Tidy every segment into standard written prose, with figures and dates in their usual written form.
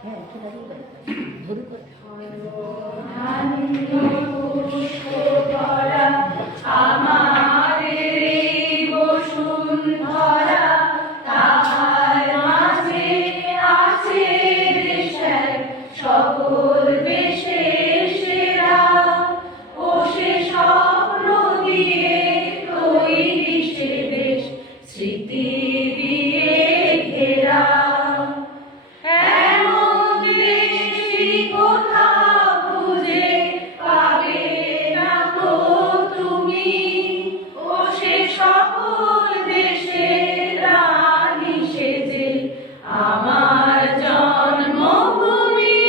হ্যাঁ ঠিক আছে ধরু করে সকল দেশের সেরা ও সে স্বপ্ন দিয়ে তৈরি সে দেশ স্মৃতি দিয়ে ঘেরা এমন দেশটি কোথাও খুঁজে পাবে না গো তুমি ও সে সকল দেশের রানী সেজে আমার জন্মভূমি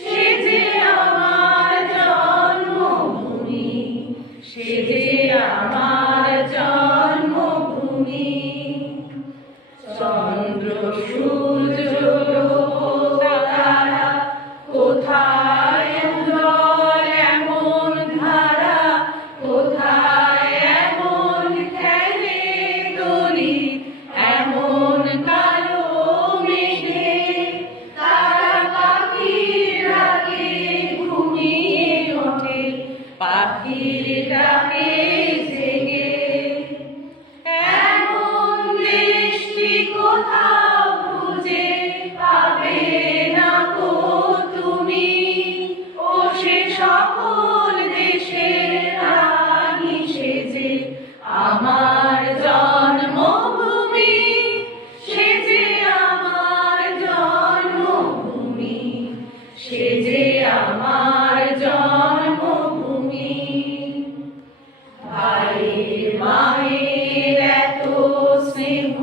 সে যে আমার জন্মভূমি সে যে আমার জন্মভূমি চন্দ্র সূর্য তারা কোথায় উদয় এমন ধারা কোথায় এমন খেলে তরি এমন কালো মেঘে তারা পাখির ডাকে ঘুমিয়ে ওঠে পাখির ডাকে জেগে এমন দেশটি কোথাও খুঁজে পাবে না গো তুমি ও সে সকল দেশের রানী সেজে আমার জন্মভূমি সে যে আমার জন্মভূমি সে যে আমার জন্মভূমি ভাইয়ের মায়ের এত স্নেহ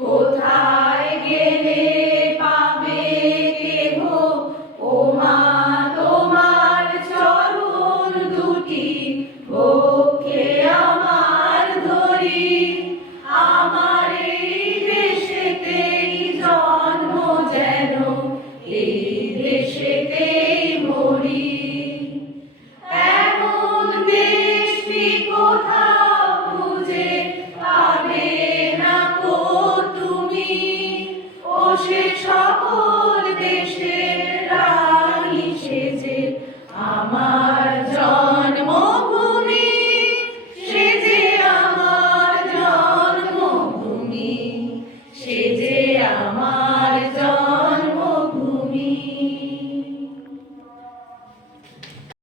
কোথায় গেলে পাবে কেহ ও মা তোমার চরণ দুটি বক্ষে আমার ধরি আমার এই দেশেতেই জন্ম যেন এই